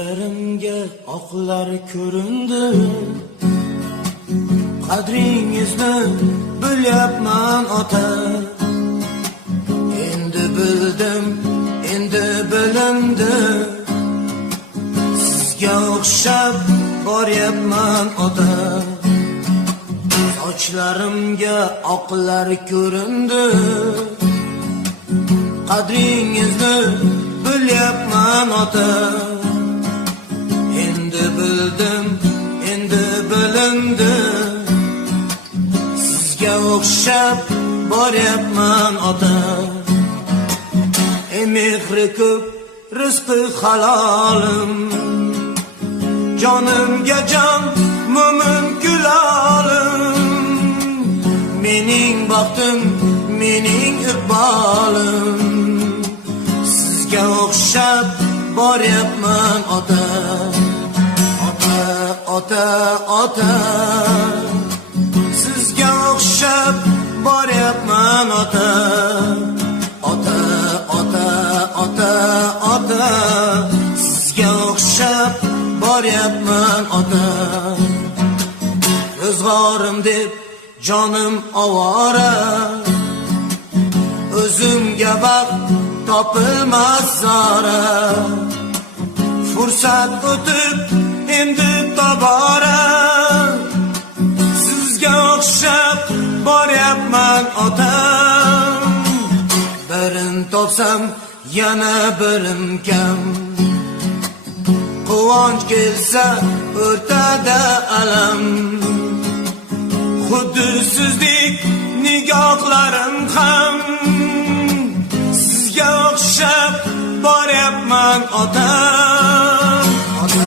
Ko'zlarimga oqlar ko'rindi, qadringizni bilyapman ota. Endi bildim, endi bilindi, sizga o'xshab boryapman ota. Sochlarimga oqlar ko'rindi, qadringizni bilyapman ota. Endi bildim, endi bilindi, sizga o'xshab boryapman ota. Mehri ko'p, rizqi halolim, jonimga jon, mo'min kulolim. Mening baxtim, mening iqbolim, sizga o'xshab boryapman ota. Ota, ota, ota, sizga o'xshab boryapman ota. Ota, ota, ota, ota, sizga o'xshab boryapman ota. Ro'zg'orim deb jonim ovora, o'zimga vaqt topilmas zora. Fursat o'tib endi tobora, sizga o'xshab boryapman ota. Birin topsam yana birim kam, quvonch kelsa o'rtada alam. Xuddi sizdek nigohlarim ham, sizga o'xshab boryapman ota.